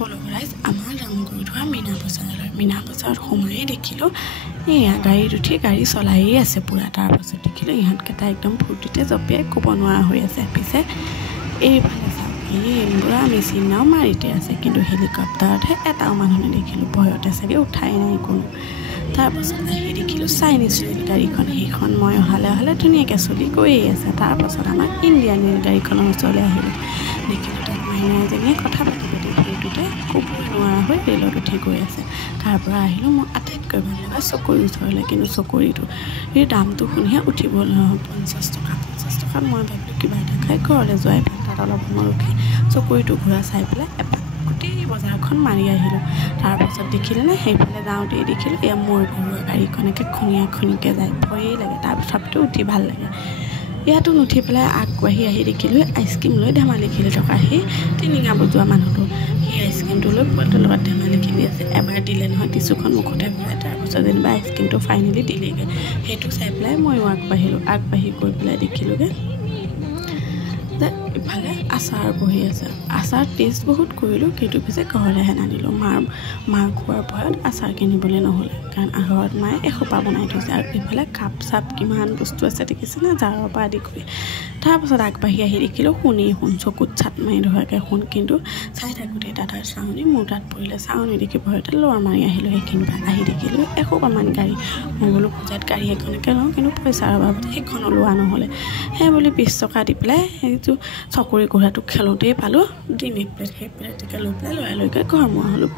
পলগৰাইজ আমাৰ ৰামগুৰিধোৱা মীনা বজাৰত সোমাই দেখিলোঁ এয়া গাড়ীত উঠি গাড়ী চলায়েই আছে পুৰা। তাৰপাছত দেখিলোঁ ইহঁতকেইটা একদম ফূৰ্তিতে জঁপিয়াই ক'ব নোৱাৰা হৈ আছে। পিছে এইফালে চাওক পুৰা মেচিন নাও মাৰিতে আছে, কিন্তু হেলিকপ্টাৰতহে এটাও মানুহ নেদেখিলোঁ। ভয়তে চাগে উঠাই নাই কোনো। তাৰপাছত আহি দেখিলোঁ চাইনিজ ৰেলগাড়ীখন, সেইখন মই অহালে ধুনীয়াকৈ চলি গৈয়ে আছে। তাৰপাছত আমাৰ ইণ্ডিয়ান ৰেলগাড়ীখনৰ ওচৰলৈ আহিলোঁ। দেখিলোঁ তাত মাইনা এজনীয়ে কথা পাতি ফূৰ্তিতে ক'বই নোৱাৰা হৈ ৰেলত উঠি গৈ আছে। তাৰ পৰা আহিলোঁ মোৰ আটাইতকৈ ভাল লগা চকৰিৰ ওচৰলৈ, কিন্তু চকৰিটো এই দামটো শুনিহে উঠিব নহয় 50 টকা। 50 টকাত মই ভাবিলোঁ কিবা এটা খাই ঘৰলৈ যোৱাই ভাল। তাত অলপ সময় ৰখি চকৰিটো ঘূৰা চাই পেলাই এপাক গোটেই বজাৰখন মাৰি আহিলোঁ। তাৰপাছত দেখিলেনে সেইফালে যাওঁতেই দেখিলোঁ এয়া মোৰ ঘৰুৱা গাড়ীখনকে খুনীয়াকৈ যায়, ভয়েই লাগে। তাৰপিছতো উঠি ভাল লাগে। ইয়াতো নুঠি পেলাই আগবাঢ়ি আহি দেখিলোঁ আইচক্ৰীম লৈ ধেমালি খেলি থকা সেই টিলিঙা বজোৱা মানুহটো। সেই আইচক্ৰীমটো লৈ পোৱালিটোৰ লগত ধেমালি খেলি আছে। এবাৰ দিলে নহয় টিচুখন মুখতে ভৰাই, তাৰপিছত যেনিবা আইচক্ৰীমটো ফাইনেলি দিলেগৈ। সেইটো চাই পেলাই ময়ো আগবাঢ়ি গৈ পেলাই দেখিলোঁগৈ যে ইফালে আচাৰ বহি আছে। আচাৰ টেষ্ট বহুত কৰিলোঁ, কিন্তু পিছে ঘৰলৈহে নানিলোঁ। মাৰ খোৱাৰ ভয়ত আচাৰ কিনিবলৈ নহ'লে, কাৰণ ঘৰত মায়ে এসোপা বনাই থৈছে। আৰু এইফালে কাপ চাপ কিমান বস্তু আছে দেখিছেনে, জাৰৰ পৰা আদি কৰি। তাৰপাছত আগবাঢ়ি আহি দেখিলোঁ সোণ চকুত ছাট মাৰি ধৰাকৈ সোণ, কিন্তু চাই থাকোঁতে দাদাৰ চাউনি মোৰ তাত পৰিলে। চাউনি দেখি ভয়তে লৰ মাৰি আহিলোঁ। সেইখিনি আহি দেখিলোঁ এসোপামান গাড়ী। মই বোলো পূজাত গাড়ী এখনকে লওঁ, কিন্তু পইচাৰ অভাৱত সেইখনো লোৱা নহ'লে। সেই বুলি 20 টকা দি পেলাই সেইটো চকৰি ঘোঁৰাটো খেলোঁতেই পালোঁ। ডিম এক প্লেট সেই প্লেটকে লৈ পেলাই লৰালৰিকৈ ঘৰ মোৱা হ'লোঁ।